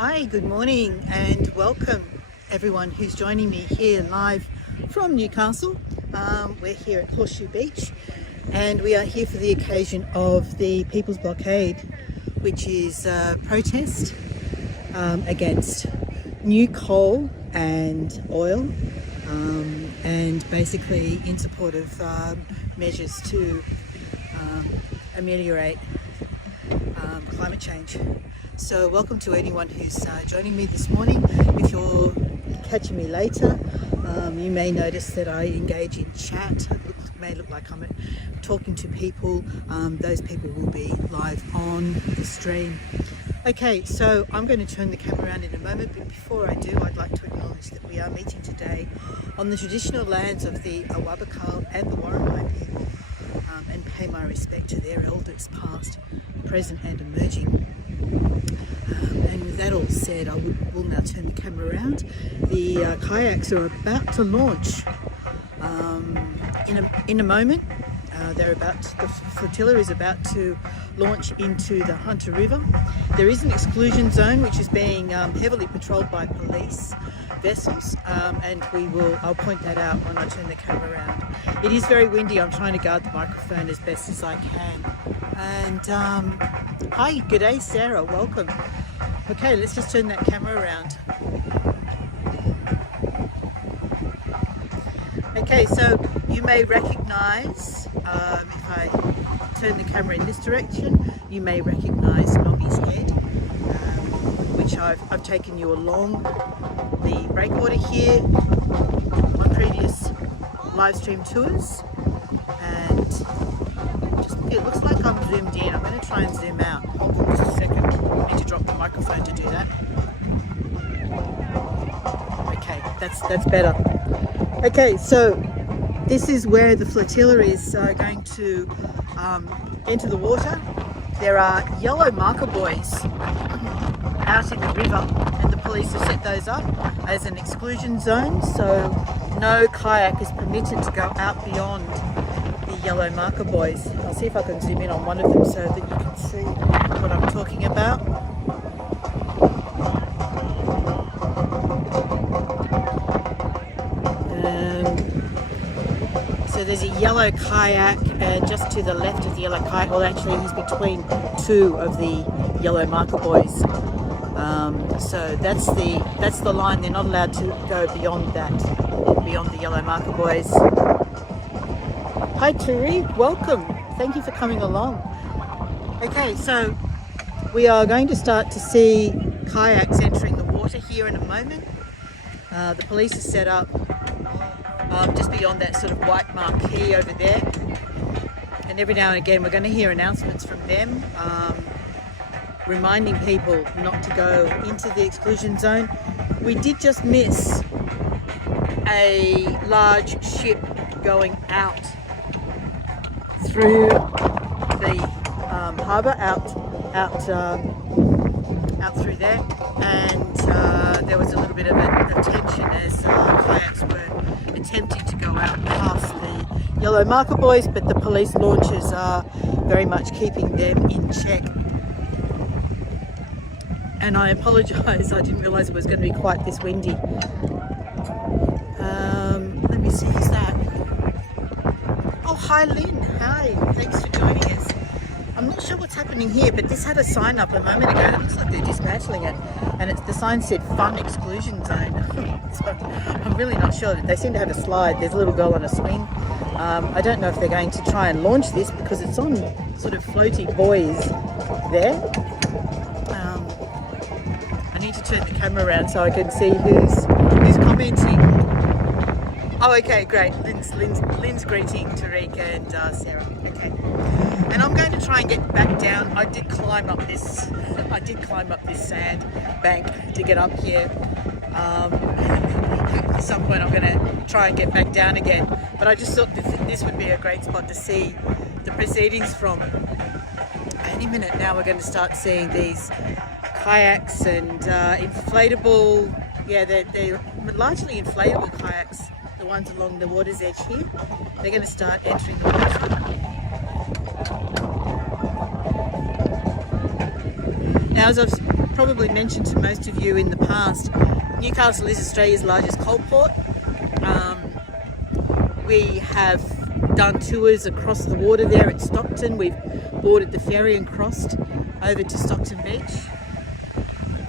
Hi, good morning and welcome everyone who's joining me here live from Newcastle. We're here at Horseshoe Beach and we are here for the occasion of the People's Blockade, which is a protest against new coal and oil and basically in support of measures to ameliorate climate change. So welcome to anyone who's joining me this morning. If you're catching me later, you may notice that I engage in chat. It may look like I'm talking to people. Those people will be live on the stream. Okay, so I'm going to turn the camera around in a moment, but before I do, I'd like to acknowledge that we are meeting today on the traditional lands of the Awabakal and the Warramai people, and pay my respect to their elders past, present and emerging. And with that all said, will now turn the camera around. The kayaks are about to launch in a moment. The flotilla is about to launch into the Hunter River. There is an exclusion zone which is being heavily patrolled by police vessels, and I'll point that out when I turn the camera around. It is very windy. I'm trying to guard the microphone as best as I can. And hi, good day, Sarah, welcome. Okay, let's just turn that camera around. Okay, so you may recognize, if I turn the camera in this direction, you may recognize Nobby's head, which I've taken you along the breakwater here on previous live stream tours, and it looks like I'm zoomed in. I'm going to try and zoom out. Hold on just a second. I need to drop the microphone to do that. Okay, that's better. Okay, so this is where the flotilla is going to enter the water. There are yellow marker buoys out in the river, and the police have set those up as an exclusion zone, so no kayak is permitted to go out beyond the yellow marker buoys. I'll see if I can zoom in on one of them so that you can see what I'm talking about. So there's a yellow kayak, and just to the left of the yellow kayak, well actually he's between two of the yellow marker buoys. So that's the line. They're not allowed to go beyond the yellow marker buoys. Hi Turi, welcome. Thank you for coming along. Okay, so we are going to start to see kayaks entering the water here in a moment. The police are set up just beyond that sort of white marquee over there. And every now and again we're going to hear announcements from them reminding people not to go into the exclusion zone. We did just miss a large ship going out through the harbour, out through there, and there was a little bit of a tension as kayaks were attempting to go out past the yellow marker buoys, but the police launches are very much keeping them in check. And I apologise, I didn't realise it was going to be quite this windy. Let me see, who's that? Oh, hi Lynn, hi, thanks for joining us. I'm not sure what's happening here, but this had a sign up a moment ago. It looks like they're dismantling it, and the sign said Fun Exclusion Zone. So I'm really not sure. They seem to have a slide. There's a little girl on a swing. I don't know if they're going to try and launch this because it's on sort of floaty buoys there. I need to turn the camera around so I can see who's commenting. Oh, okay, great. Lynn's greeting Tariq and Sarah. Okay, and I'm going to try and get back down. I did climb up this sand bank to get up here. At some point, I'm going to try and get back down again. But I just thought this would be a great spot to see the proceedings from. Any minute now, we're going to start seeing these kayaks and inflatable. Yeah, they're largely inflatable kayaks. The ones along the water's edge here, they're going to start entering the water. Now, as I've probably mentioned to most of you in the past, Newcastle is Australia's largest coal port. We have done tours across the water there at Stockton. We've boarded the ferry and crossed over to Stockton Beach.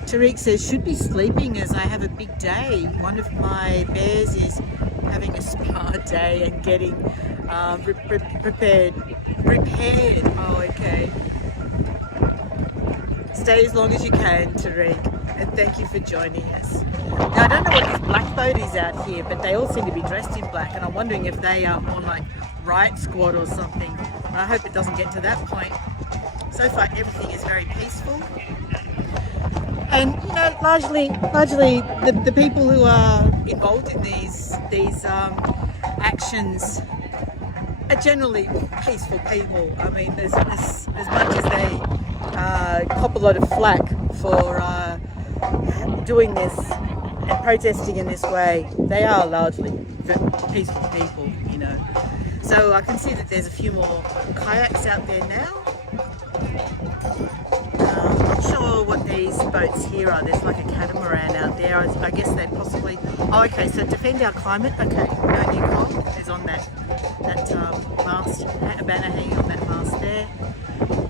Tariq says, should be sleeping as I have a big day. One of my bears is having a spa day and getting prepared. Oh, okay. Stay as long as you can, Tariq, and thank you for joining us. Now, I don't know what this black boat is out here, but they all seem to be dressed in black, and I'm wondering if they are more like riot squad or something. I hope it doesn't get to that point. So far, everything is very peaceful. And you know, largely the people who are involved in these actions are generally peaceful people. I mean, as much as they cop a lot of flack for doing this and protesting in this way, they are largely peaceful people, you know. So I can see that there's a few more kayaks out there now. Not sure what these boats here are. There's like a catamaran out there. I guess they possibly... Oh, okay, so defend our climate. Okay, no new coal is on that mast, a banner hanging on that mast there.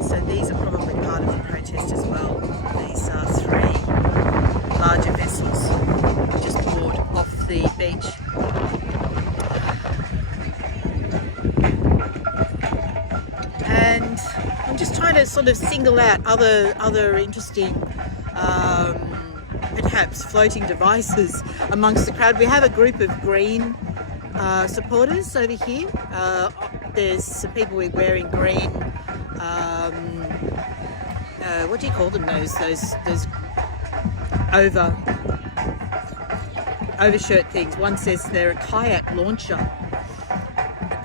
So these are probably part of the protest as well. These are 3 larger vessels just moored off the beach. And I'm just trying to sort of single out other interesting, perhaps floating devices amongst the crowd. We have a group of green supporters over here. There's some people wearing green. What do you call them? Those overshirt things. One says they're a kayak launcher.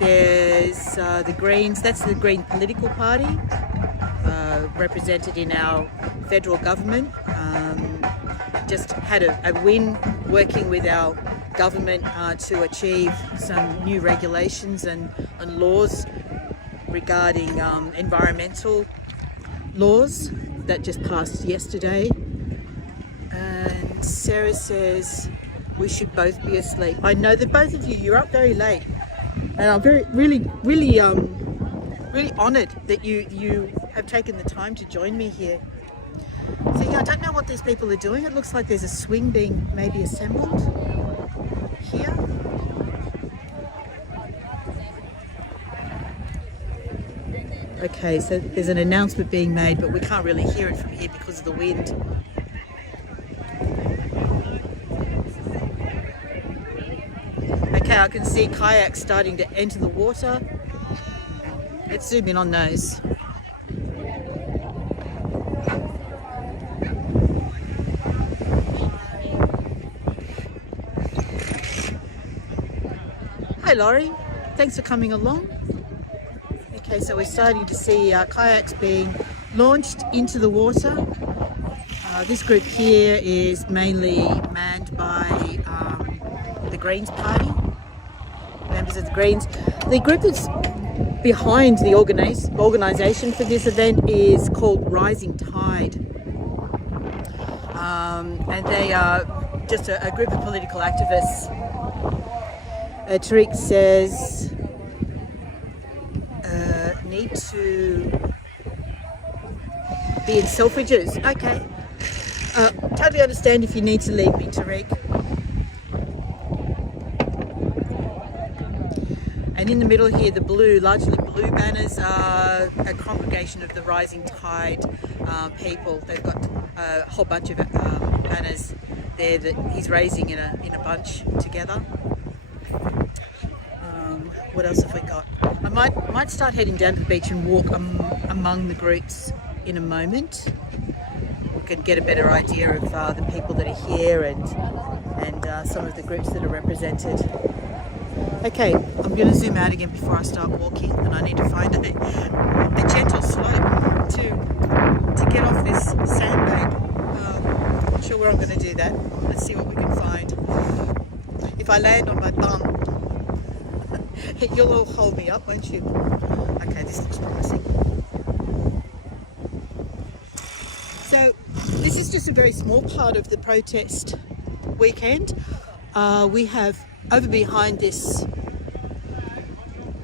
There's the Greens, that's the Green political party, represented in our federal government. Just had a win working with our government to achieve some new regulations and laws regarding environmental laws that just passed yesterday. And Sarah says we should both be asleep. I know that both of you're up very late. And I'm really honoured that you have taken the time to join me here. So yeah, I don't know what these people are doing. It looks like there's a swing being maybe assembled here. Okay, so there's an announcement being made, but we can't really hear it from here because of the wind. Okay, I can see kayaks starting to enter the water. Let's zoom in on those. Hi Laurie, thanks for coming along. Okay, so we're starting to see kayaks being launched into the water. This group here is mainly manned by the Greens Party, members of the Greens. The group that's behind the organisation for this event is called Rising Tide. And they are just a group of political activists. Tariq says, need to be in Selfridges. Okay. Totally understand if you need to leave me, Tariq. And in the middle here, the largely blue banners are a congregation of the Rising Tide people. They've got a whole bunch of banners there that he's raising in a bunch together. What else have we got? I might start heading down to the beach and walk among the groups in a moment. We can get a better idea of the people that are here and some of the groups that are represented. Okay, I'm going to zoom out again before I start walking, and I need to find a gentle slope to get off this sandbank. Not sure where I'm going to do that. Let's see what we can find. If I land on my bum, you'll all hold me up, won't you? Okay, this looks promising. So This is just a very small part of the protest weekend. We have over behind this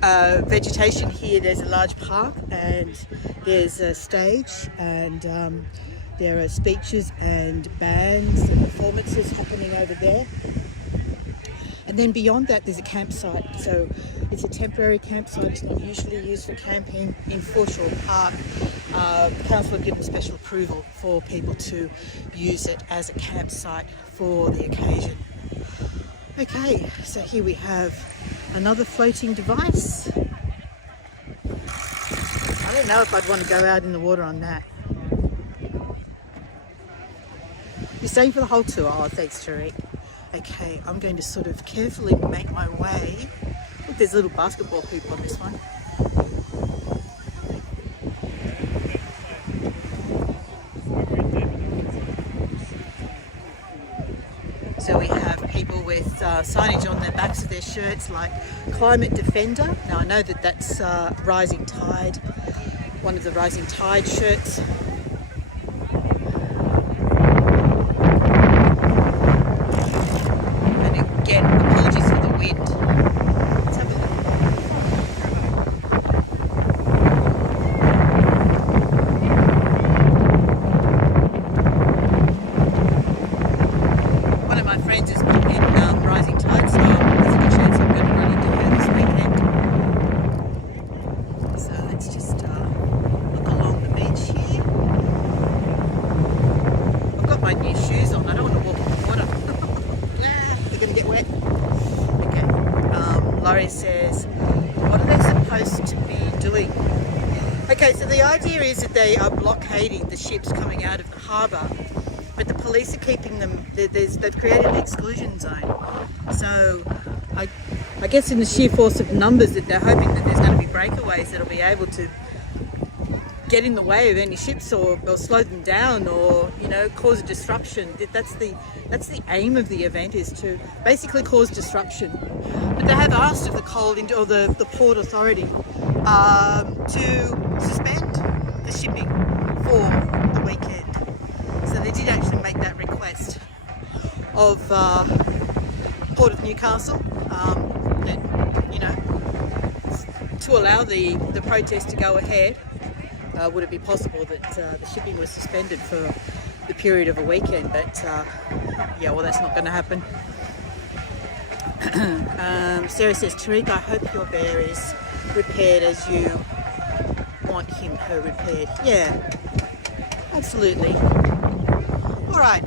vegetation here, there's a large park and there's a stage, and there are speeches and bands and performances happening over there. And then beyond that there's a campsite. So it's a temporary campsite. It's not usually used for camping in Foreshore Park. The council have given special approval for people to use it as a campsite for the occasion. Okay, so here we have another floating device. I don't know if I'd want to go out in the water on that. You're staying for the whole tour? Oh, thanks, Tariq. Okay, I'm going to sort of carefully make my way. Look, there's a little basketball hoop on this one. So we have people with signage on the backs of their shirts like Climate Defender. Now I know that that's Rising Tide, one of the Rising Tide shirts. And again, apologies for the wind. Let's have a look. One of my friends is in Rising Tide, so there's a good chance I'm going to run into her this weekend. So let's just look along the beach here. I've got my new shoes on. I don't want to walk in the water. They're going to get wet. Okay. Laurie says, what are they supposed to be doing? Okay, so the idea is that they are blockading the ships coming out of the harbour, but the police are keeping them. They've created an exclusion zone. So I guess in the sheer force of numbers that they're hoping that there's going to be breakaways that'll be able to get in the way of any ships or slow them down, or cause a disruption. That's the aim of the event, is to basically cause disruption. But they have asked of the the Port Authority to suspend the shipping for the weekend. So they did actually make that request of Port of Newcastle, that to allow the protest to go ahead. Would it be possible that the shipping was suspended for the period of a weekend? But yeah, well, that's not going to happen. Sarah says, Tariq, I hope your bear is repaired as you want her repaired. Yeah, absolutely. All right,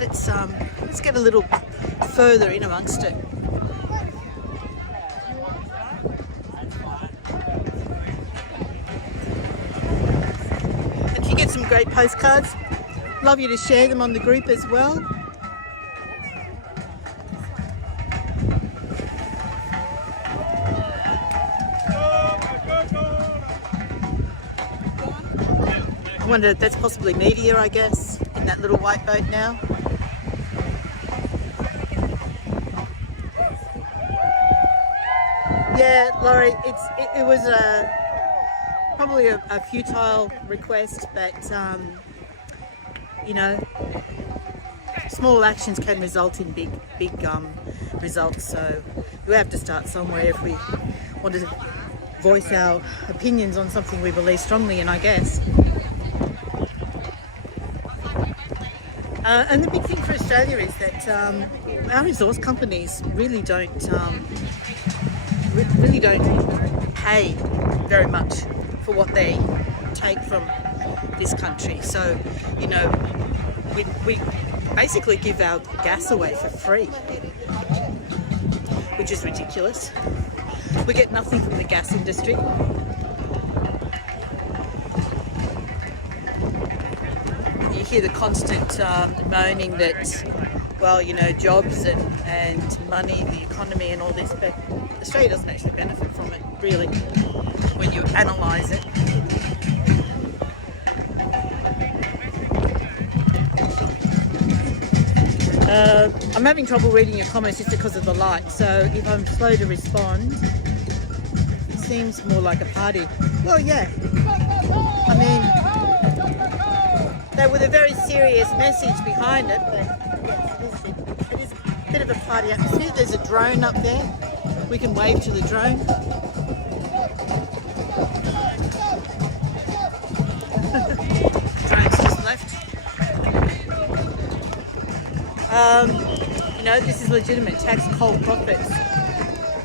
let's get a little further in amongst it. And if you get some great postcards, love you to share them on the group as well. I wonder if that's possibly media, I guess, in that little white boat now. Yeah, Laurie, it was probably a futile request, but small actions can result in big results. So we have to start somewhere if we want to voice our opinions on something we believe strongly in, I guess. And the big thing for Australia is that our resource companies really don't pay very much for what they take from this country. So, we basically give our gas away for free, which is ridiculous. We get nothing from the gas industry. You hear the constant moaning that, well, jobs and money, the economy and all this, but Australia doesn't actually benefit from it, really, when you analyse it. I'm having trouble reading your comments just because of the light, so if I'm slow to respond, it seems more like a party. Well, yeah. I mean, they were the very serious message behind it, but yes, it is a bit of a party atmosphere. There's a drone up there. We can wave to the drone. Drone's just left. You know, this is legitimate tax coal profits.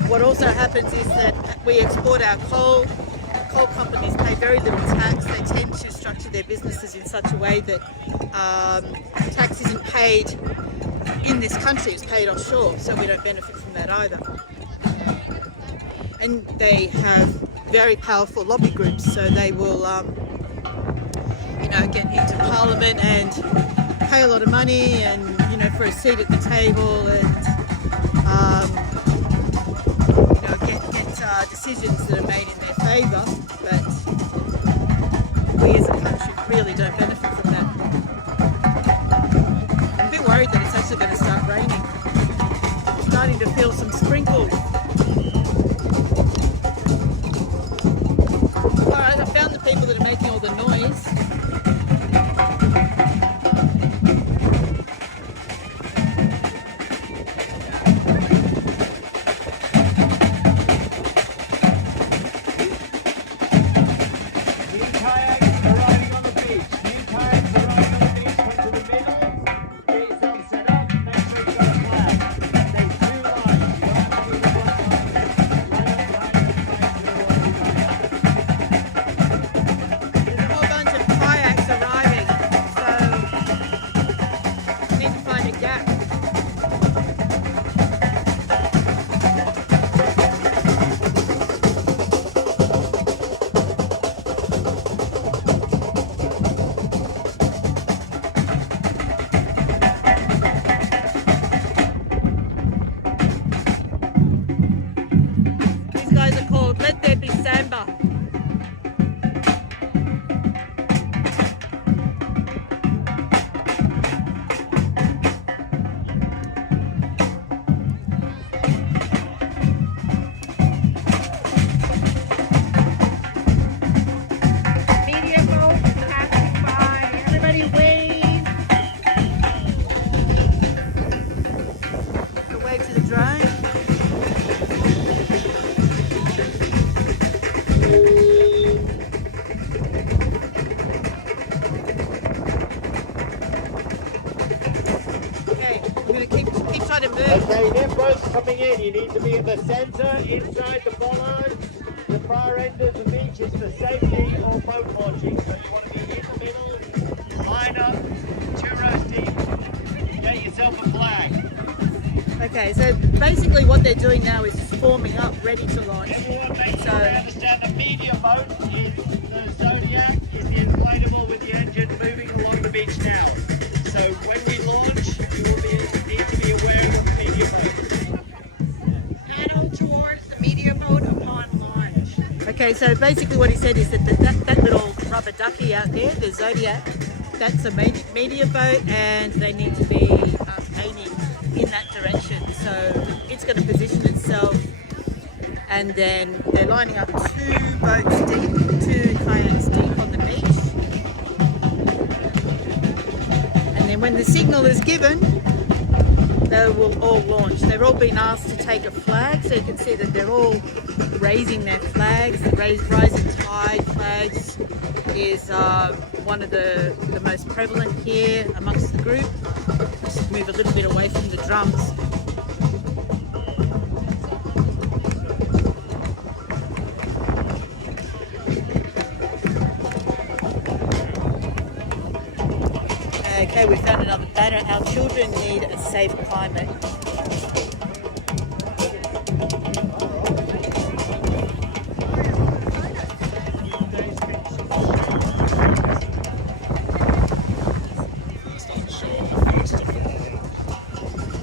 What also happens is that we export our coal. Coal companies pay very little tax. They tend to structure their businesses in such a way that tax isn't paid in this country, it's paid offshore, so we don't benefit from that either. And they have very powerful lobby groups, so they will you know, get into Parliament and pay a lot of money and, you know, for a seat at the table and you know, get decisions that are made in their favour, but we as a country really don't benefit from that. I'm a bit worried that it's actually going to start raining. I'm starting to feel some sprinkles. Alright, I found the people that are making all the noise. Okay, them boats coming in, you need to be in the centre, inside the bollard. The far end of the beach is for safety or boat launching. So you want to be in the middle, line up, 2 rows deep, get yourself a flag. Okay, so basically what they're doing now is just forming up, ready to launch. Everyone make sure they understand the medium boat is the Zodiac, is the inflatable with the engine moving along the beach now. So when we launch, you will need to be aware of the medium boat. Paddle towards the medium boat upon launch. Okay, so basically what he said is that that little rubber ducky out there, the Zodiac, that's a medium boat and they need to be aiming in that direction. So it's going to position itself and then they're lining up 2 boats deep, 2 kayaks deep on the beach. And then when the signal is given, they will all launch. They've all been asked to take a flag, so you can see that they're all raising their flags. The rising tide flags is one of the most prevalent here amongst the group. Just move a little bit away from the drums. Okay, we found another banner. Our children need a safe climate.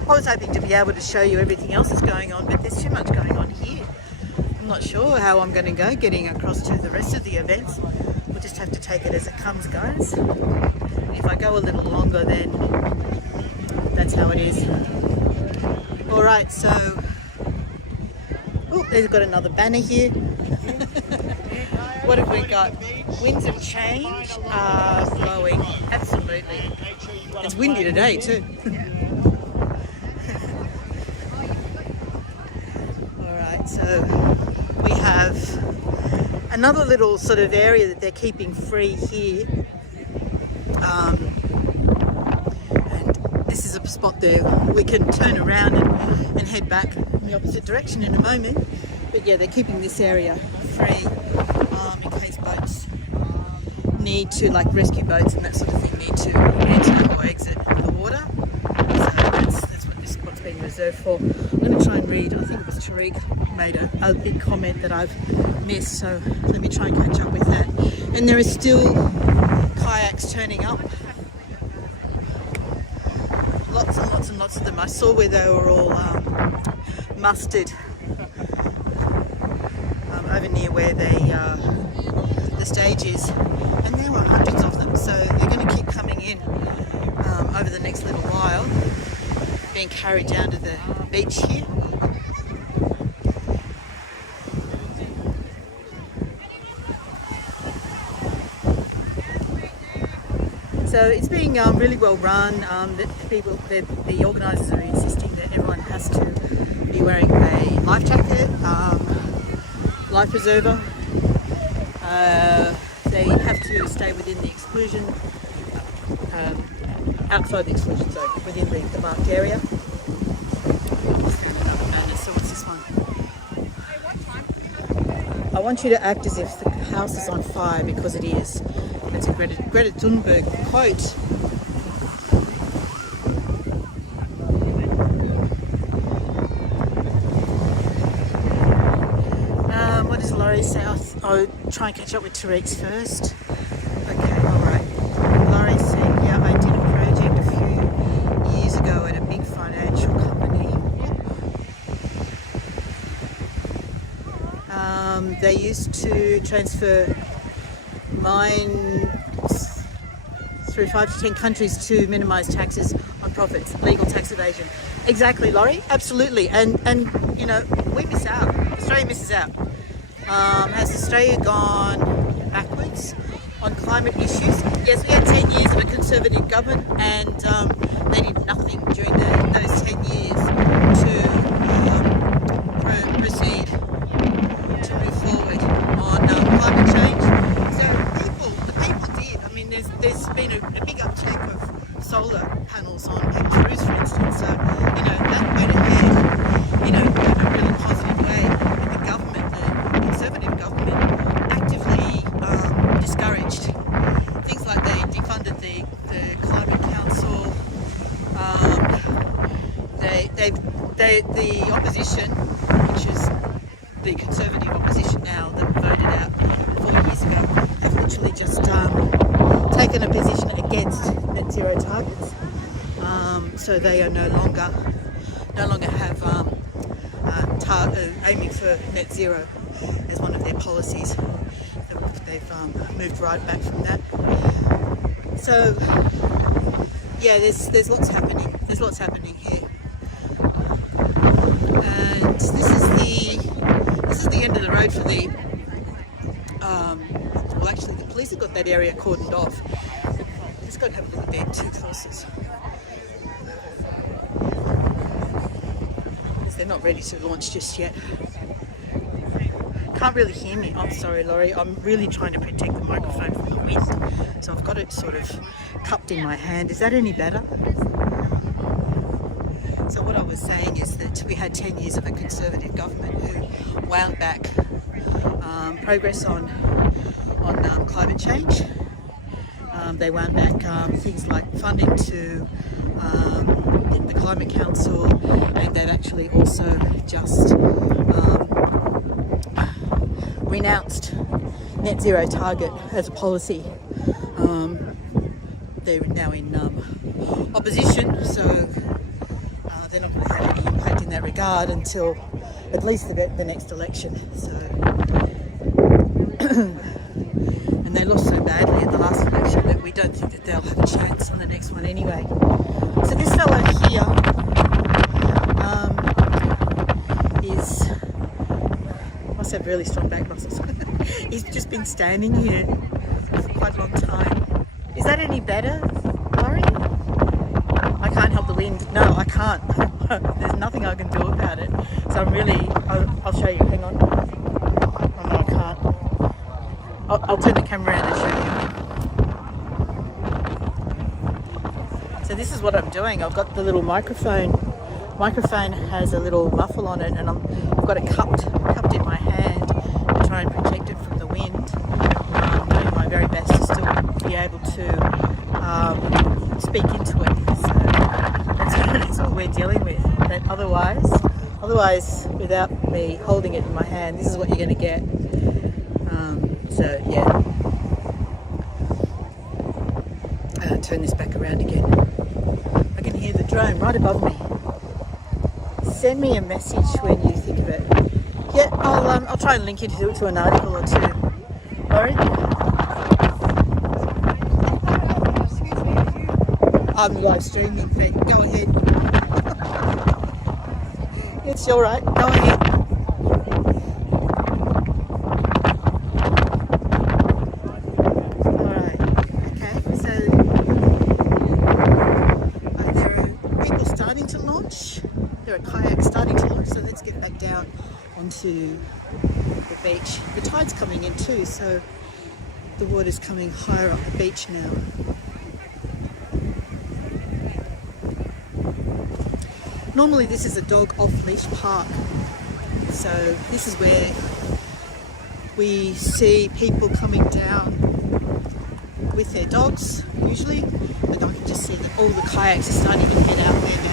I was hoping to be able to show you everything else that's going on, but there's too much going on here. I'm not sure how I'm going to go getting across to the rest of the events. We'll just have to take it as it comes, guys. If I go a little longer, then that's how it is. Alright, so they've got another banner here. What have we got? Winds of change are blowing, absolutely. It's windy today too. Alright, so we have another little sort of area that they're keeping free here. And this is a spot there we can turn around and head back in the opposite direction in a moment. But yeah, they're keeping this area free in case boats need to, like rescue boats and that sort of thing, need to enter or exit the water. So that's what this spot's been reserved for. I'm going to try and read, I think it was Tariq made a big comment that I've missed, so let me try and catch up with that. And there are still kayaks turning up. Lots and lots and lots of them. I saw where they were all mustered over near where the stage is, and there were hundreds of them, so they're going to keep coming in over the next little while, being carried down to the beach here. So it's being really well run. The organisers are insisting that everyone has to be wearing a life jacket, life preserver. They have to stay within the exclusion, outside the exclusion zone, within the marked area. So what's this one? I want you to act as if the house is on fire, because it is. That's a Greta Thunberg quote. What does Laurie say? I'll try and catch up with Tariq's first. Okay, alright. Laurie said, yeah, I did a project a few years ago at a big financial company. They used to transfer mines through 5 to 10 countries to minimise taxes on profits, legal tax evasion. Exactly, Laurie, absolutely. And you know, we miss out. Australia misses out. Has Australia gone backwards on climate issues? Yes, we had 10 years of a Conservative government, and they did nothing during those 10 years to proceed to move forward on climate change. So the people did. I mean, there's been a big uptake of solar panels on kangaroos, for instance. So, you know, that went ahead, you know, in a really positive way. And the government, the Conservative government, actively discouraged things like they defunded the Climate Council. The opposition, which is the Conservative opposition now that voted out 4 years ago, have literally just taken a position against net zero targets. So they are no longer have aiming for net zero as one of their policies. They've moved right back from that. So yeah, there's lots happening. There's lots happening here. And this is the end of the road for the well, actually the police have got that area cordoned off. Let's go and have a look at their 2 courses. Because they're not ready to launch just yet. Can't really hear me. I'm sorry, Laurie. I'm really trying to protect the microphone from the wind, so I've got it sort of cupped in my hand. Is that any better? So what I was saying is that we had 10 years of a Conservative government who wound back progress on climate change. They wound back things like funding to the Climate Council, and they've actually also just renounced net zero target as a policy. They're now in opposition, so they're not going to have any impact in that regard until at least the next election. So, and they lost so badly at the last election that we don't think that they'll have a chance on the next one anyway. So this fellow here must have really strong back muscles. He's just been standing here for quite a long time. Is that any better, Laurie? can't. There's nothing I can do about it. So I'm really, I'll show you, hang on. Oh no, I can't. I'll turn the camera around and show you. So this is what I'm doing. I've got the little microphone. Microphone has a little muffle on it, and I've got it cupped in my hand to try and protect it from the wind. I'm doing my very best to still be able to speak into it. So that's what we're dealing with. But otherwise, without me holding it in my hand, this is what you're going to get. So yeah. Turn this back around again. I can hear the drone right above me. Send me a message when you think of it. Yeah, I'll try and link you to an article or two. Laurie? I'm live streaming, but go ahead. It's all right. Go ahead. All right. Okay. So there are people starting to launch. There are kayaks starting to launch. So let's get back down onto the beach. The tide's coming in too, so the water's coming higher up the beach now. Normally this is a dog off-leash park, so this is where we see people coming down with their dogs usually, and I can just see that all the kayaks are starting to head out there now.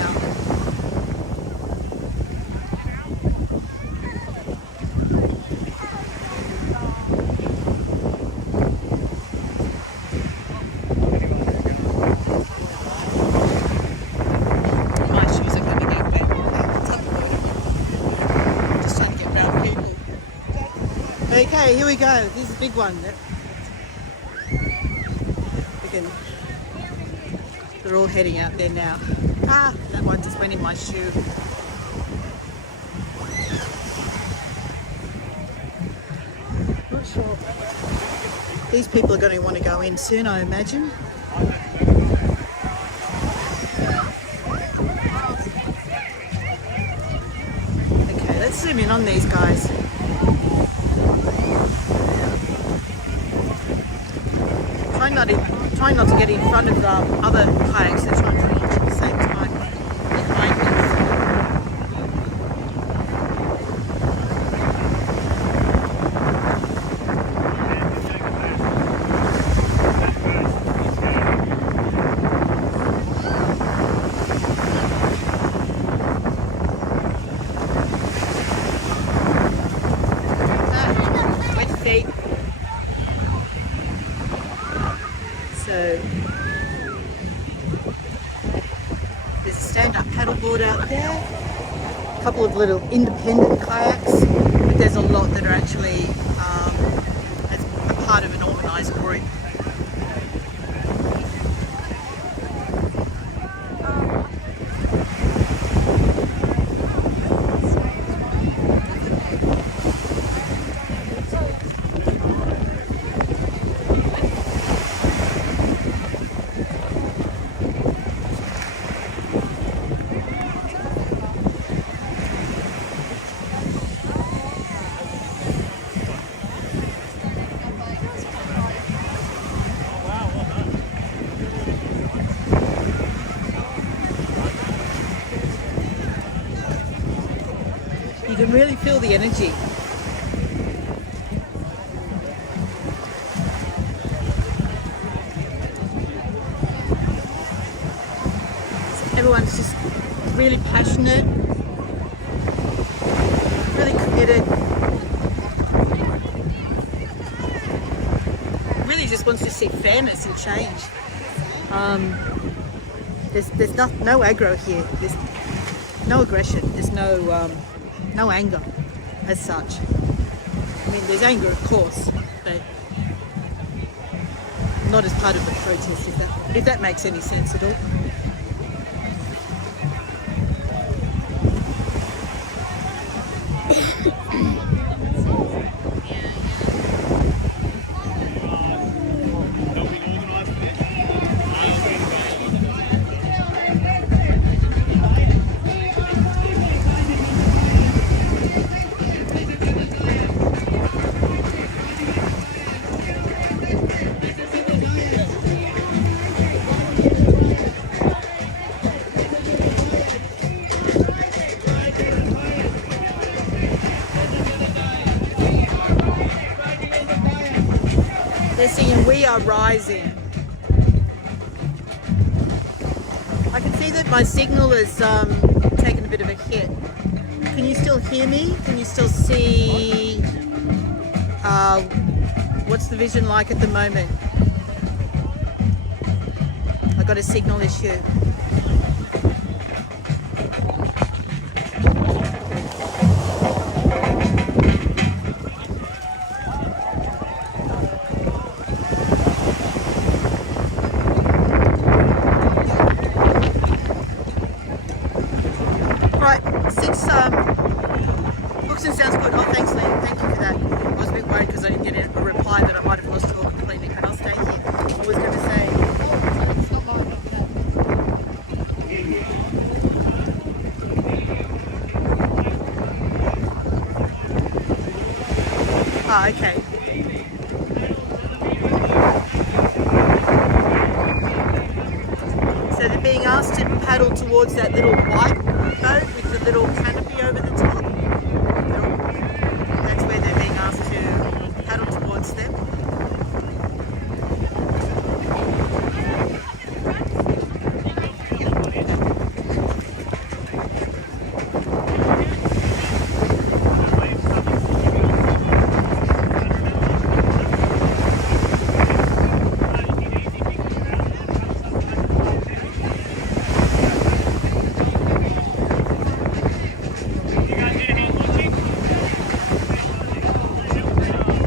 Okay, here we go. This is a big one. They're all heading out there now. Ah, that one just went in my shoe. Not sure. These people are going to want to go in soon, I imagine. Okay, let's zoom in on these guys. Try not to get in front of other kayaks that are trying to launch at the same time. Wet feet. So there's a stand-up paddleboard out there, a couple of little independent kayaks, but there's a lot that are actually as a part of an organised group. You can really feel the energy. Everyone's just really passionate, really committed, really just wants to see fairness and change. There's no aggro here. There's no aggression. There's no anger as such. I mean, there's anger, of course, but not as part of the protest, if that makes any sense at all. We are rising. I can see that my signal has taken a bit of a hit. Can you still hear me? Can you still see? What's the vision like at the moment? I got a signal issue. Sounds good. Oh, thanks, Lee. Thank you for that. I was a bit worried because I didn't get a reply that I might have lost it all completely, but I'll stay here. I was going to say. Ah, okay. So they're being asked to paddle towards that little white boat with the little canopy over the top. That's where they're being asked to paddle towards them.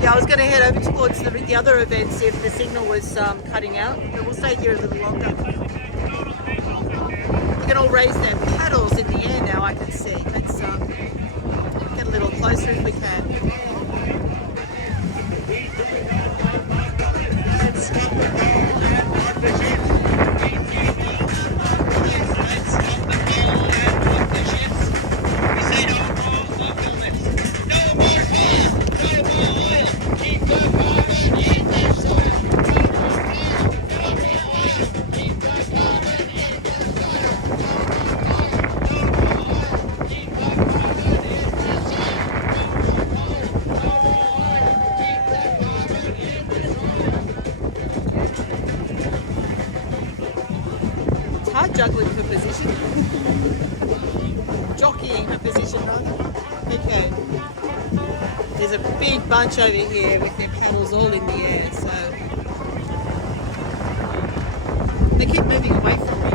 I was going to head over towards the other event, see if the signal was cutting out, but we'll stay here a little longer. They can all raise their paddles in the air now, I can see. Let's get a little closer if we can. Juggling for position. Jockeying for position, rather. Okay. There's a big bunch over here with their paddles all in the air, so they keep moving away from me.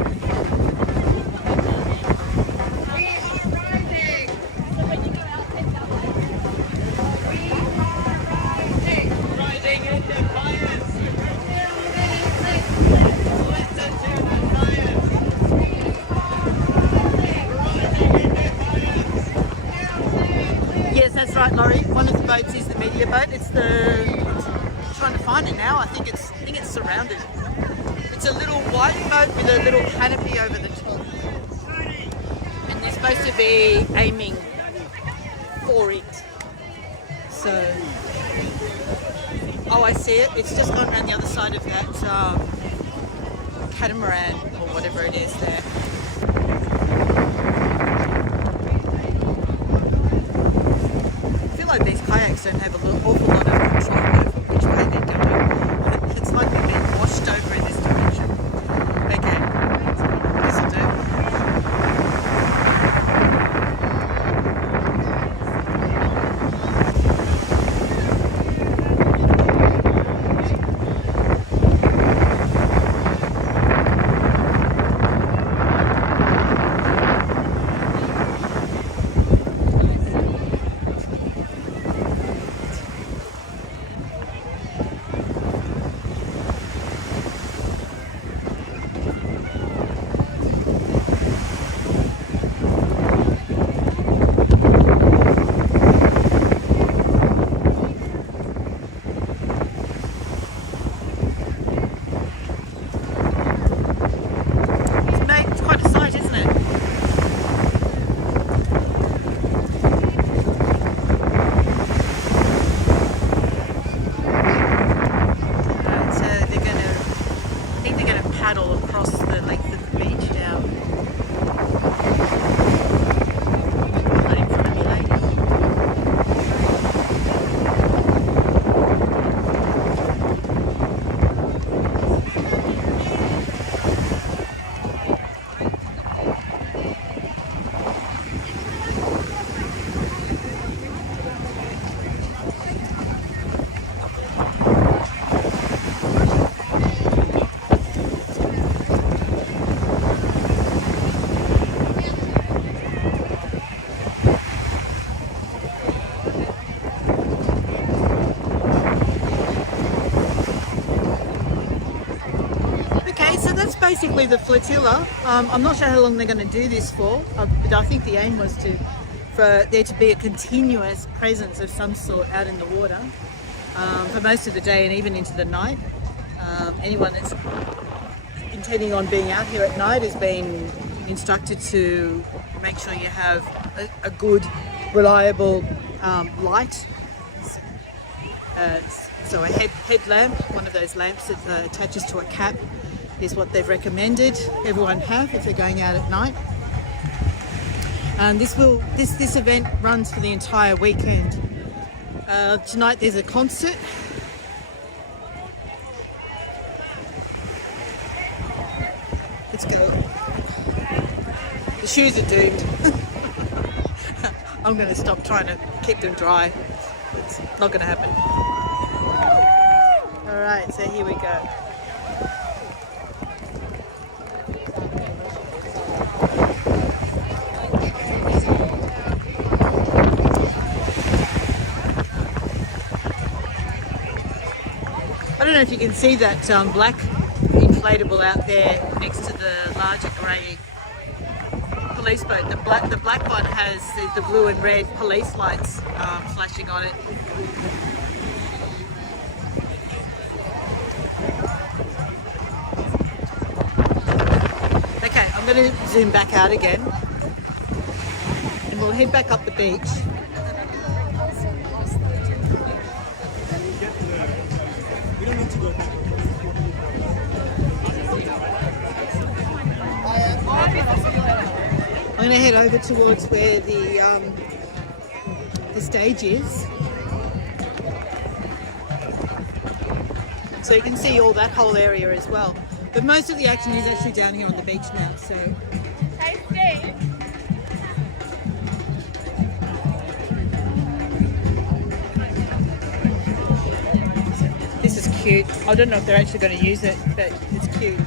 That's right, Laurie. One of the boats is the media boat. I'm trying to find it now. I think it's surrounded. It's a little white boat with a little canopy over the top, and they're supposed to be aiming for it. So, oh, I see it. It's just gone around the other side of that catamaran or whatever it is there. Like these kayaks don't have an awful lot of control over which way they're going. It's like they're being washed over in this direction. Okay, this'll do. basically the flotilla. I'm not sure how long they're going to do this for, but I think the aim was for there to be a continuous presence of some sort out in the water for most of the day and even into the night. Anyone that's intending on being out here at night has been instructed to make sure you have a good, reliable light. So a headlamp, one of those lamps that attaches to a cap, is what they've recommended everyone have if they're going out at night. And this event runs for the entire weekend. Tonight there's a concert. Let's go. The shoes are doomed. I'm going to stop trying to keep them dry. It's not going to happen. All right, so here we go. I don't know if you can see that black inflatable out there next to the larger grey police boat. The black one has the blue and red police lights flashing on it. Okay, I'm going to zoom back out again and we'll head back up the beach. I'm going to head over towards where the stage is, so you can see all that whole area as well. But most of the action is actually down here on the beach now. So. This is cute. I don't know if they're actually going to use it, but it's cute.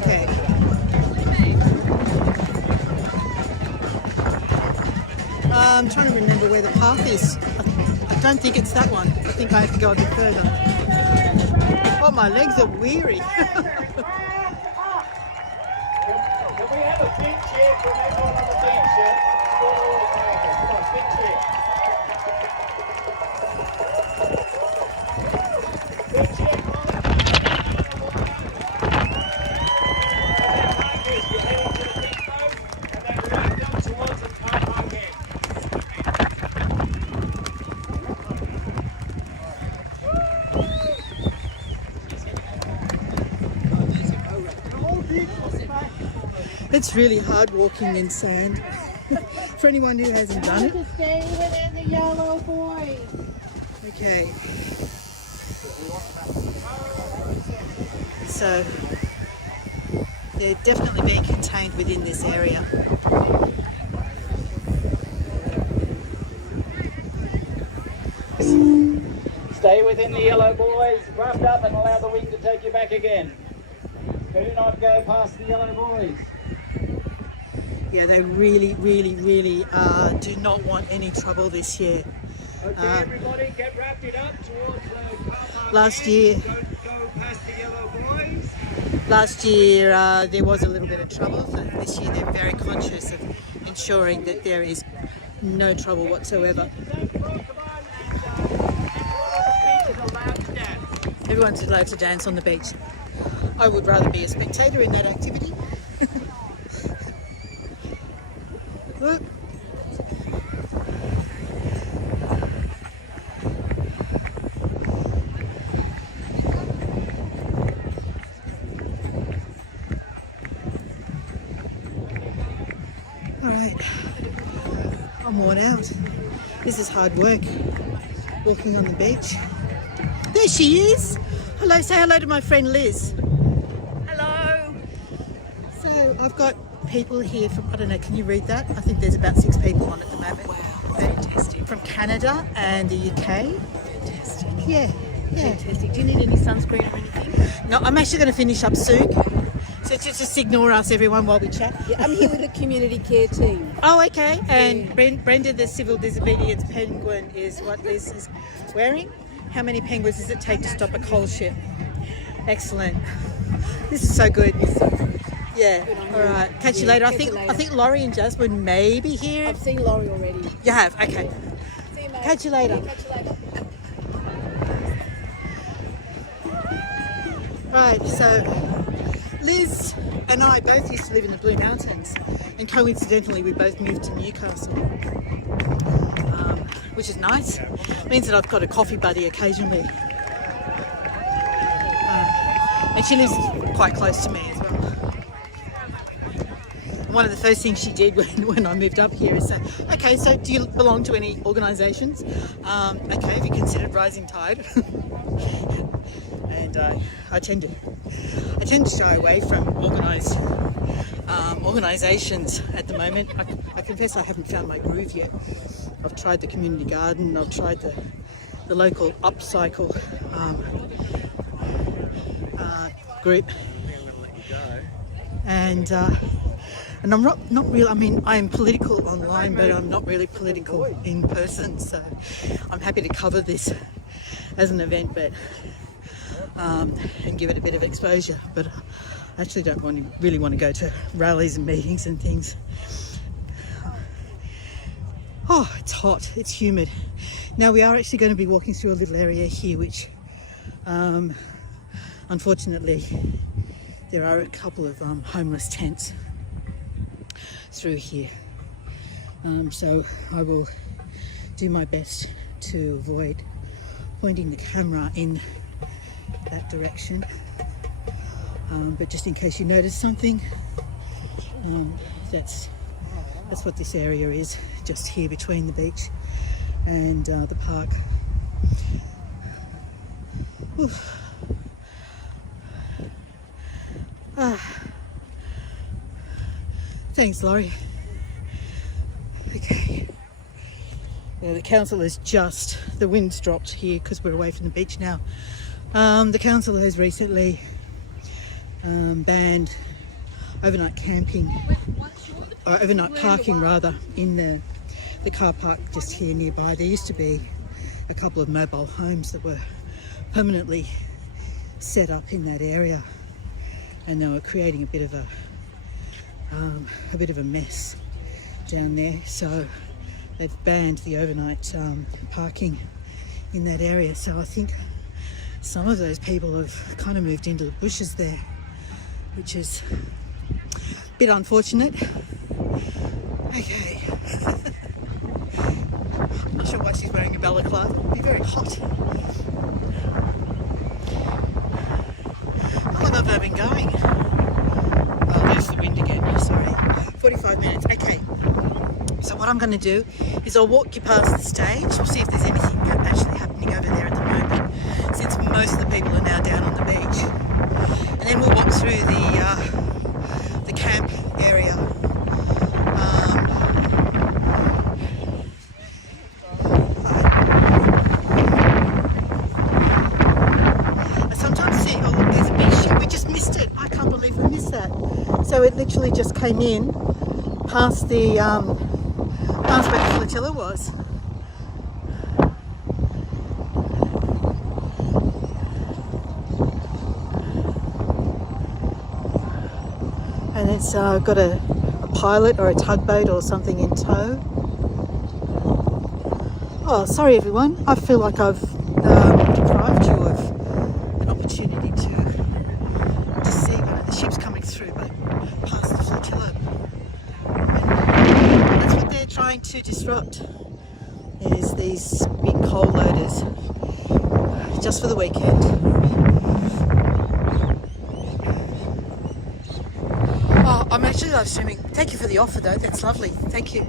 Okay. I'm trying to remember where the path is. I don't think it's that one. I think I have to go a bit further. Oh, my legs are weary. Can we have a big cheer from everyone on the beach here? Come on, big cheer. Big cheer, You're heading to the big boat and then right down towards the car again. It's really hard walking in sand. For anyone who hasn't done it. Stay within the yellow boys. Okay. So they're definitely being contained within this area. Stay within the yellow buoys, raft up and allow the wind to take you back again. Do not go past the yellow buoys. Yeah, they really do not want any trouble this year. Okay, everybody, get rafted up towards the car park. Last year, Don't go past the yellow buoys. Last year there was a little bit of trouble, so this year they're very conscious of ensuring that there is no trouble whatsoever. Everyone's allowed to dance on the beach. I would rather be a spectator in that activity. Look. Alright, I'm worn out. This is hard work, walking on the beach. There she is! Hello, say hello to my friend Liz. Hello. So I've got people here from, I don't know, can you read that? I think there's about 6 people on at the moment. Wow, fantastic. From Canada and the UK. Fantastic. Yeah. Fantastic. Do you need any sunscreen or anything? No, I'm actually going to finish up soon. So just ignore us, everyone, while we chat. Yeah, I'm here with the community care team. Oh, okay. And Brenda, the civil disobedience penguin, is what Liz is wearing. How many penguins does it take to stop a coal ship? Excellent. This is so good. Yeah. Good on All you. right. Catch you Yeah, later. catch you later. I think Laurie and Jasmine may be here. I've seen Laurie already. You have. Okay. See you, mate. Catch you later. Catch you later. Right. So Liz and I both used to live in the Blue Mountains, and coincidentally, we both moved to Newcastle, which is nice. Means that I've got a coffee buddy occasionally. And she lives quite close to me as well. And one of the first things she did when I moved up here is say, okay, so do you belong to any organisations? Okay, have you considered Rising Tide? And I tend to shy away from organisations at the moment. I confess I haven't found my groove yet. I've tried the community garden, I've tried the local upcycle group, and I'm not really. I mean, I am political online, but I'm not really political in person. So I'm happy to cover this as an event, but and give it a bit of exposure. But I actually don't really want to go to rallies and meetings and things. Oh, it's hot. It's humid. Now we are actually going to be walking through a little area here, which. Unfortunately, there are a couple of homeless tents through here. So I will do my best to avoid pointing the camera in that direction. But just in case you notice something, that's what this area is, just here between the beach and the park. Oof. Thanks, Laurie. Okay. Yeah, the council has the wind's dropped here because we're away from the beach now. The council has recently banned overnight camping, or overnight parking rather, in the car park just here nearby. There used to be a couple of mobile homes that were permanently set up in that area, and they were creating a bit of a mess down there. So they've banned the overnight parking in that area. So I think some of those people have kind of moved into the bushes there, which is a bit unfortunate. Okay. I'm not sure why she's wearing a balaclava. It'd be very hot. How long have I been going? Oh, there's the wind again. Sorry. 45 minutes. Okay. So what I'm going to do is I'll walk you past the stage. We'll see if there's anything actually happening over there at the moment, since most of the people are now down on the beach. And then we'll walk through the camp area. I sometimes see, oh look, there's a big ship. We just missed it. I can't believe we missed that. So it literally just came in past where the flotilla was. And it's got a pilot or a tugboat or something in tow. Oh, sorry everyone. I feel like I've deprived you of an opportunity to see one of the ships coming through, but past the flotilla. And that's what they're trying to disrupt, is these big coal loaders, just for the weekend. Oh, I'm actually live streaming. Thank you for the offer though, that's lovely. Thank you.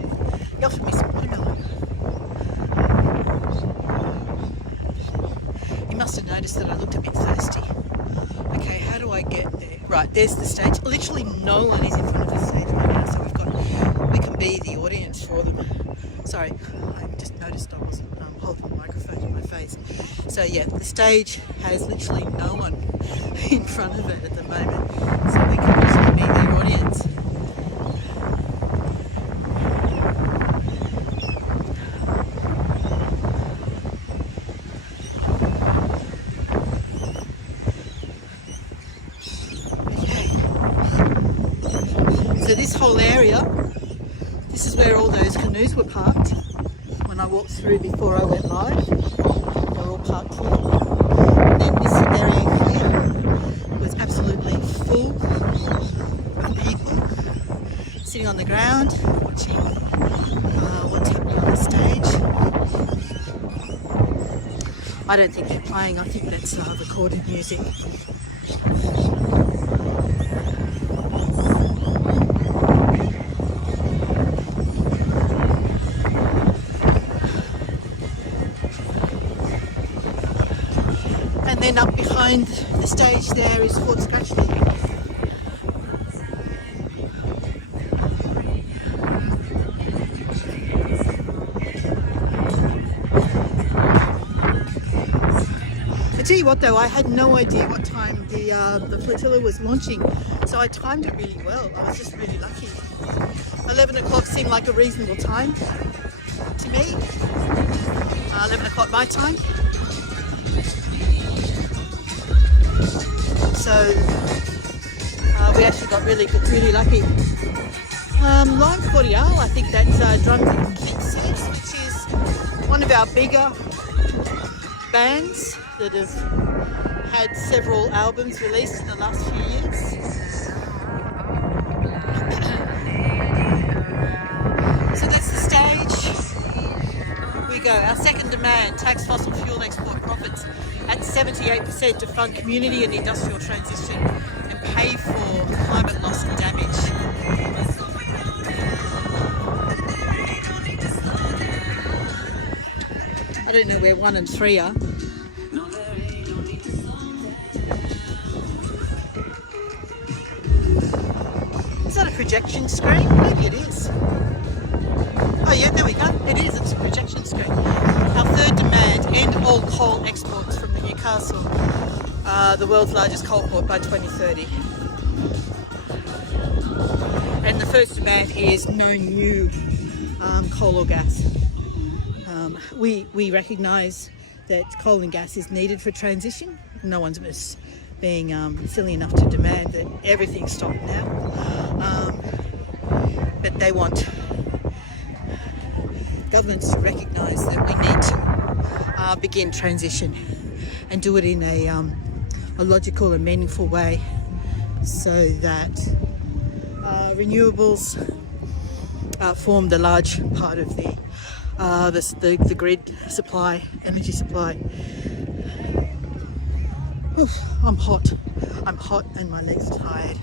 You offered me some watermelon. You must have noticed that I looked a bit thirsty. Okay, how do I get there? Right, there's the stage. Literally no one is in front of the stage right now, so we can be the audience for them. Sorry, I just noticed I wasn't holding the microphone to my face. So yeah, the stage has literally no one in front of it at the moment, so we can actually be their audience. So this whole area, this is where all those canoes were parked when I walked through before I went live. They're all parked here. And then this area here was absolutely full of people sitting on the ground watching what's happening on the stage. I don't think they're playing, I think that's recorded music. And then up behind the stage there is Fort Scratchley. I tell you what though, I had no idea what time the flotilla was launching, so I timed it really well. I was just really lucky. 11 o'clock seemed like a reasonable time to me. 11 o'clock my time. So we actually got really lucky. Line 40L, I think that's Drums and Keats, which is one of our bigger bands that have had several albums released in the last few years. So that's the stage. We go. Our second demand, tax fossil fuel export profits at 78% to fund community and industrial transition and pay for climate loss and damage. I don't know where 1 and 3 are. Is that a projection screen? Maybe it is. Oh yeah, there we go. It is, it's a projection screen. Our third demand, end all coal exports from the Newcastle, the world's largest coal port, by 2030. And the first demand is no new coal or gas. We recognise that coal and gas is needed for transition. No one's being silly enough to demand that everything stop now. But they want governments to recognise that we need to begin transition and do it in a logical and meaningful way, so that renewables form the large part of the grid supply, energy supply. Oof, I'm hot and my legs are tired.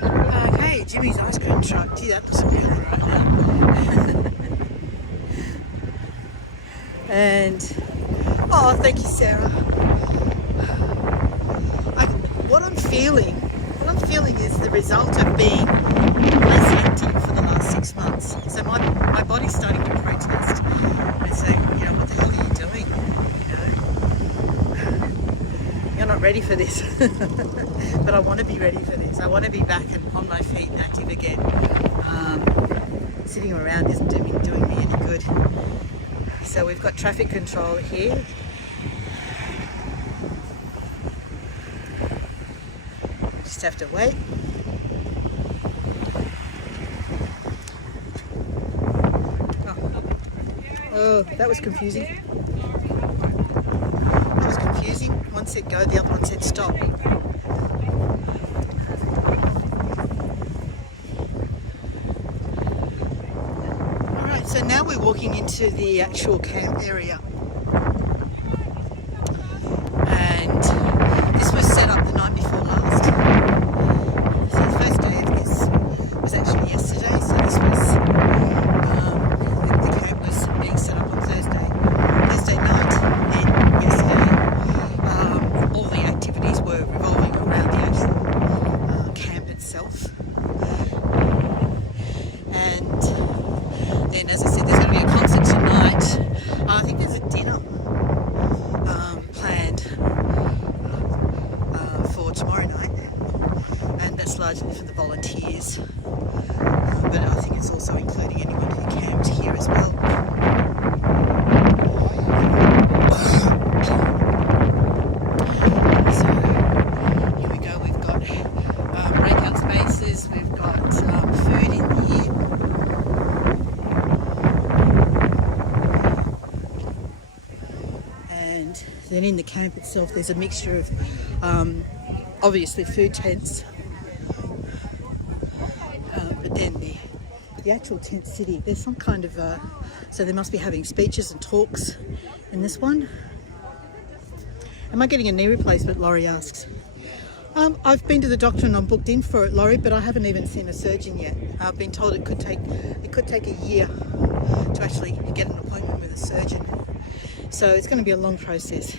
Okay, Jimmy's ice cream truck. Gee, that was really right. And thank you, Sarah. What I'm feeling is the result of being less active for the last 6 months. So my body's starting to protest and say, what the hell are you doing? You're not ready for this. But I want to be ready for this. I want to be back and on my feet and active again. Sitting around isn't doing me any good. So we've got traffic control here. Just have to wait. Oh, that was confusing. One said go, the other one said stop. Alright, so now we're walking into the actual camp area. And this was set up the night before last. So the first day of this was actually yesterday, so this was the camp was being set up on Thursday night, and yesterday all the activities were revolving around the actual camp itself. And then, as I said, there's going to be a concert tonight. I think there's a that's largely for the volunteers, but I think it's also including anyone who camped here as well. So here we go. We've got breakout spaces. We've got food in here. And then in the camp itself, there's a mixture of obviously food tents, but then the actual tent city, there's some kind of so they must be having speeches and talks in this one. Am I getting a knee replacement, Laurie asks. I've been to the doctor and I'm booked in for it, Laurie, but I haven't even seen a surgeon yet. I've been told it could take a year to actually get an appointment with a surgeon. So it's going to be a long process.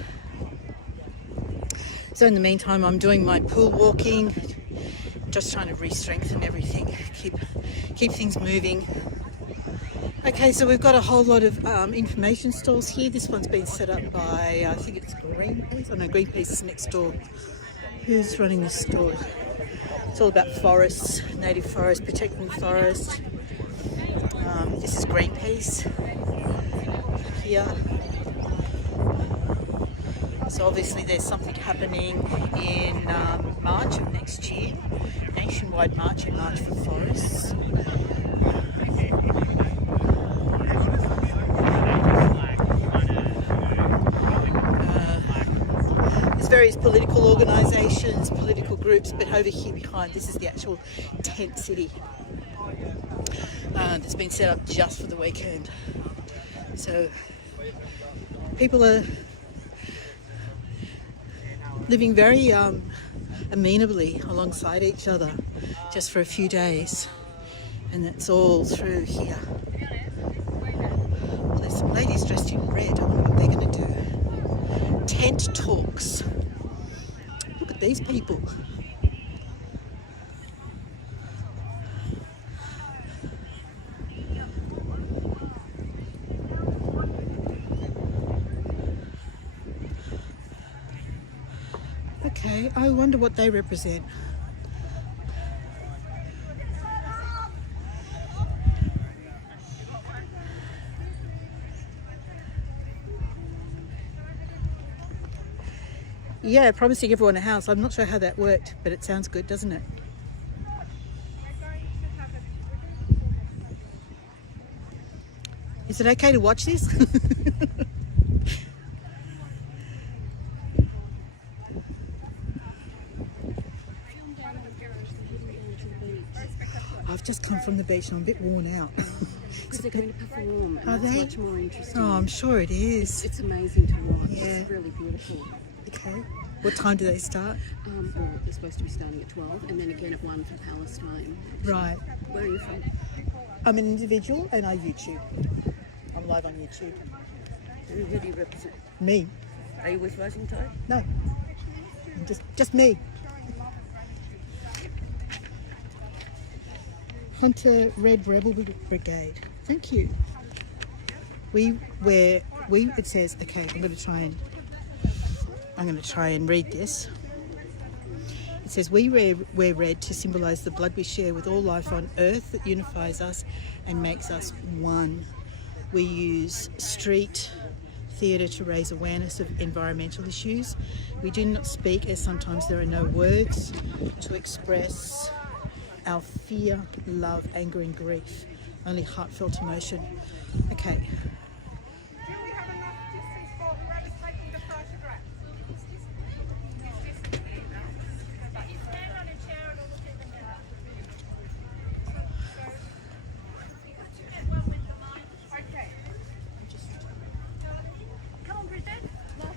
So in the meantime, I'm doing my pool walking, just trying to re-strengthen everything, keep things moving. Okay, so we've got a whole lot of information stalls here. This one's been set up by, I think it's Greenpeace. Oh no, Greenpeace is next door. Who's running this store? It's all about forests, native forests, protecting the forest. This is Greenpeace here. So obviously there's something happening in March of next year, nationwide march in March for forests. There's various political organisations, political groups, but over here behind, this is the actual tent city that's been set up just for the weekend. So people are living very amenably alongside each other just for a few days, and that's all through here. Well, there's some ladies dressed in red. I wonder what they're going to do. Tent talks. Look at these people. Okay, I wonder what they represent. Yeah, promising everyone a house. I'm not sure how that worked, but it sounds good, doesn't it? Is it okay to watch this? I've just come from the beach and I'm a bit worn out. Because they're going to perform. And Are that's they? much more interesting. Oh, I'm sure it is. It's amazing to watch. Yeah. It's really beautiful. Okay. What time do they start? Well, they're supposed to be starting at 12 and then again at 1 for Palestine. Right. Where are you from? I'm an individual and I YouTube. I'm live on YouTube. Who do you represent? Me. Are you with Rising Tide? No. Just me. Hunter Red Rebel Brigade. Thank you. It says, okay, I'm going to try and read this. It says, we wear red to symbolise the blood we share with all life on earth that unifies us and makes us one. We use street theatre to raise awareness of environmental issues. We do not speak, as sometimes there are no words to express our fear, love, anger and grief. Only heartfelt emotion. Okay. Do we have enough distance for whoever's taking the photograph? You stand on a chair and all look at the mirror. Okay. Come on, Bridget.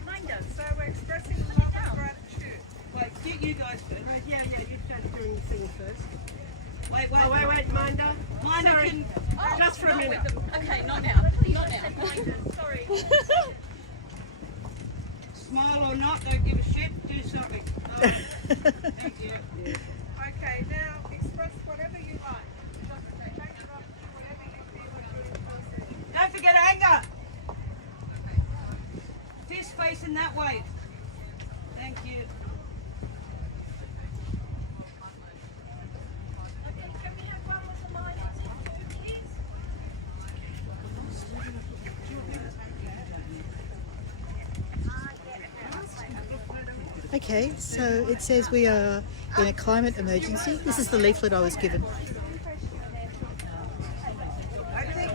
Mind us. So we're expressing love and gratitude. Wait, you guys first. Right, yeah, you start doing the thing first. Wait, Minda. Minda, can, just for a minute. Okay, not now. Not now. Sorry. Smile or not, don't give a shit, do something. Oh, thank you. Okay, now express whatever you like. Take it off, do whatever you feel is really. Don't forget anger. Fist facing that way. Thank you. Okay, so it says we are in a climate emergency. This is the leaflet I was given. I think,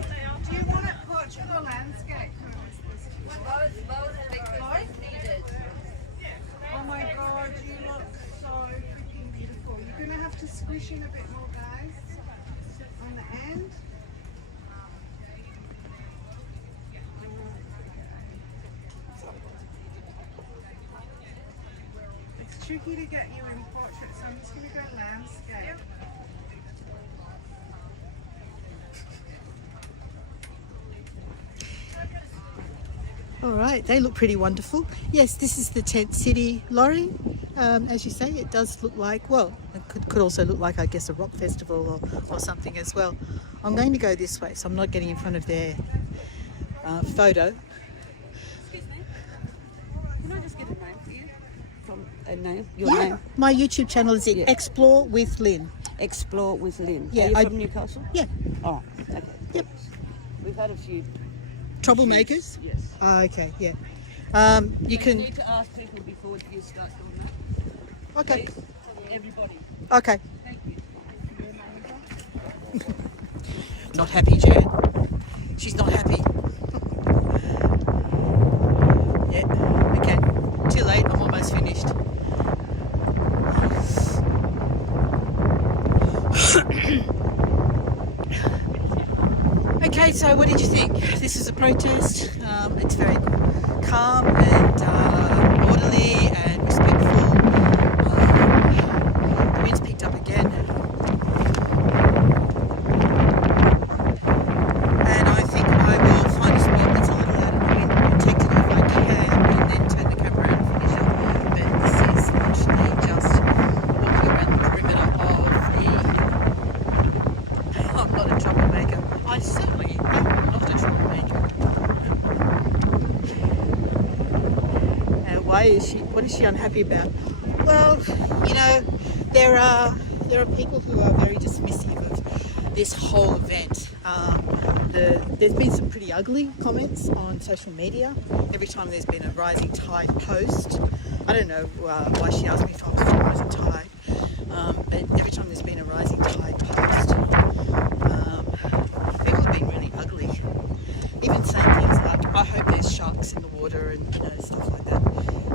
do you want it Portugal landscape? Oh my god, you look so freaking beautiful. You're gonna have to squish in a bit more, guys, on the end. It's tricky to get you in portrait, so I'm just gonna go landscape. All right, they look pretty wonderful. Yes, this is the tent city, Laurie. As you say, it does look like, well, it could also look like, I guess, a rock festival or something as well. I'm going to go this way, so I'm not getting in front of their photo. Excuse me. Can I just get a name for you? From a name? Your Yeah, name? my YouTube channel is Yeah. Explore with Lynn. Explore with Lynn. Yeah, Are you I- from Newcastle? Yeah, Oh, okay. Yep. We've had a few. troublemakers. Yes. Okay, yeah. You You can, need to ask people before you start doing that. okay, Please, everybody. okay. Thank you. Not happy, Jan. She's not happy. Yeah, okay. Too late, I'm almost finished. Okay, so what did you think? This is a protest. It's very calm and orderly and respectful. The wind's picked up again. And I think I will find a spot that's a little out of the wind, protect it if I can, and then turn the camera around and finish up. But this is literally just walking around the perimeter of the... I'm not a troublemaker. I certainly am not a troublemaker. What is she unhappy about? Well, you know, there are people who are very dismissive of this whole event. There's been some pretty ugly comments on social media every time there's been a rising tide post. I don't know why she asked me if I was from rising tide, but every time there's been a rising tide post, people have been really ugly. Even saying things like, I hope there's sharks in the water and, you know, stuff like that.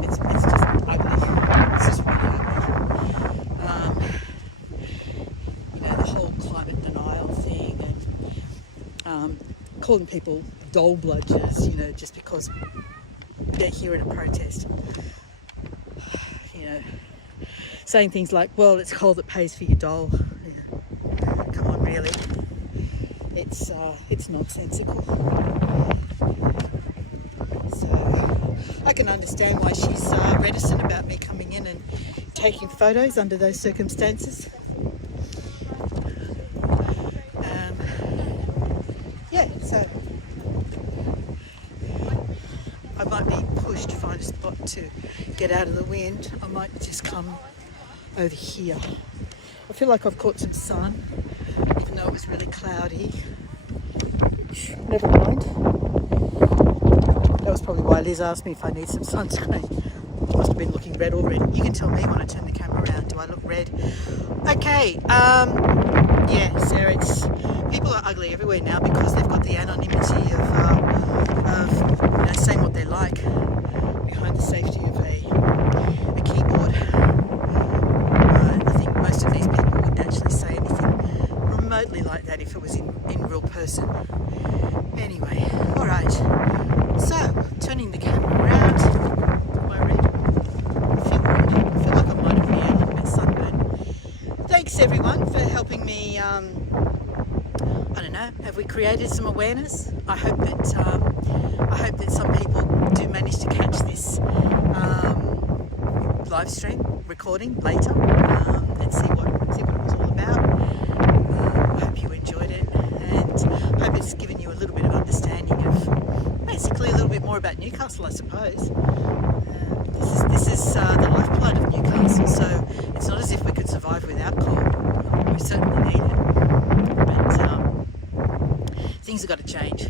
It's just ugly. It's just really ugly. You know, the whole climate denial thing and calling people dole bludgers, you know, just because they're here in a protest. You know, saying things like, well, it's coal that pays for your dole. Yeah. Come on, really. It's nonsensical. So I can understand why she's reticent about me coming in and taking photos under those circumstances. Yeah, so I might be pushed to find a spot to get out of the wind. I might just come over here. I feel like I've caught some sun, even though it was really cloudy. Never mind. That was probably why Liz asked me if I need some sunscreen. I must have been looking red already. You can tell me when I turn the camera around. Do I look red? Okay. Yeah, Sarah, people are ugly everywhere now because they've got the anonymity of you know, saying what they like behind the safety of a keyboard. I think most of these people wouldn't actually say anything remotely like that if it was in real person. Anyway, all right. So, turning the camera around. Am I red? I feel red. I feel like I might have been a little bit sunburned. Thanks everyone for helping me. I don't know. Have we created some awareness? I hope that some people do manage to catch this live stream recording later and see what it was all about. I hope you enjoyed it, and I hope it's given you a little bit of understanding of basically a little bit more about Newcastle, I suppose. This is the lifeblood of Newcastle, so it's not as if we could survive without coal. We certainly need it, but things have got to change.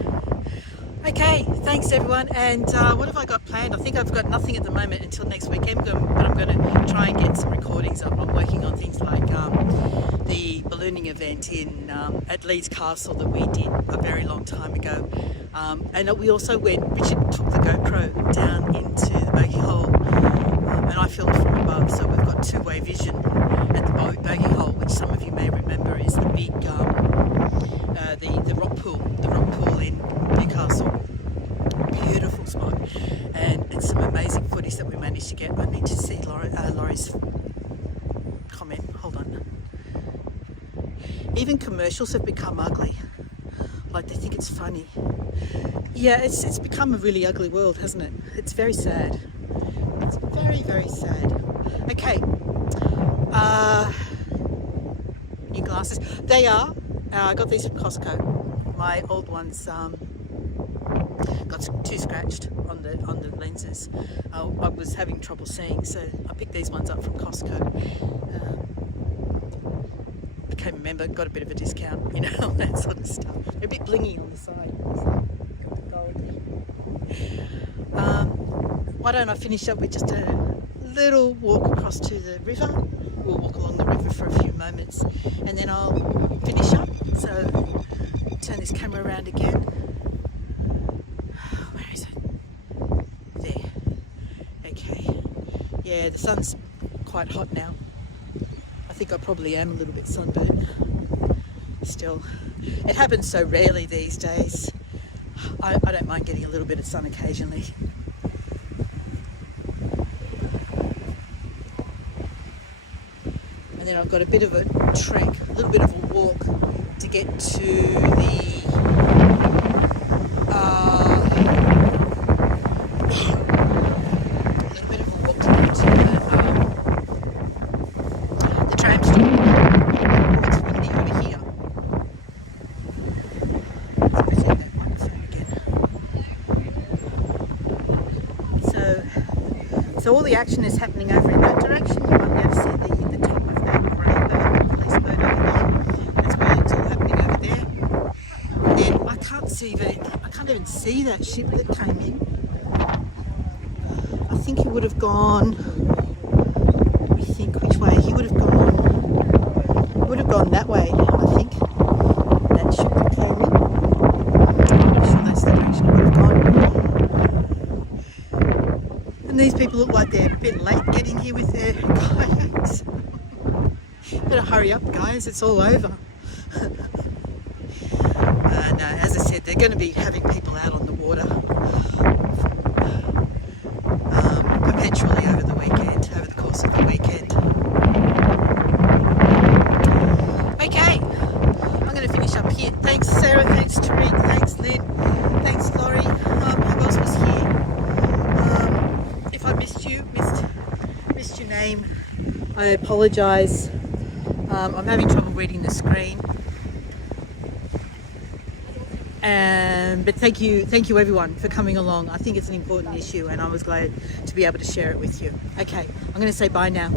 Okay, thanks everyone. And what have I got planned? I think I've got nothing at the moment until next weekend, but I'm going to try and get some recordings up. I'm working on things like the ballooning event in at Leeds Castle that we did a very long time ago. And we also Richard took the GoPro down into the bogey hole, and I filmed from above, so we've got two-way vision at the bogey hole, which some of you may remember is the big the rock pool in Newcastle. Beautiful spot, and it's some amazing footage that we managed to get. I need to see Laurie's comment. Hold on. Even commercials have become ugly. Like, they think it's funny. Yeah, it's become a really ugly world, hasn't it? It's very sad. It's very, very sad. Okay. New glasses. They are. I got these from Costco. My old ones got too scratched on the lenses. I was having trouble seeing, so I picked these ones up from Costco. Became a member, got a bit of a discount, you know, all that sort of stuff. They're a bit blingy on the side. Got the gold. Why don't I finish up with just a little walk across to the river? We'll walk along the river for a few moments, and then I'll finish up. So turn this camera around again. Where is it? There. Okay. Yeah, the sun's quite hot now. I think I probably am a little bit sunburnt. Still, it happens so rarely these days. I don't mind getting a little bit of sun occasionally. And then I've got a bit of a trek, a little bit of a walk to get to the tram stop. It's windy over here. Let's present that microphone again. So all the action is happening over in that direction. You might be able to see the top of that grey bird, police bird over there. That's where it's all happening over there. And then I can't even see that ship that came in. I think he would have gone. Let me think which way he would have gone. He would have gone that way, I think. That ship that came in. I'm not sure that's the direction he would have gone. And these people look like they're a bit late getting here with their kayaks. Better hurry up, guys, it's all over. No, as I said, they're going to be having people out on the water perpetually over the weekend, over the course of the weekend. Okay, I'm going to finish up here. Thanks Sarah, thanks Tariq, thanks Lynn, thanks Laurie. Who else was here? If I missed your name, I apologise. I'm having trouble reading the screen. But thank you everyone for coming along. I think it's an important issue and I was glad to be able to share it with you. Okay, I'm going to say bye now.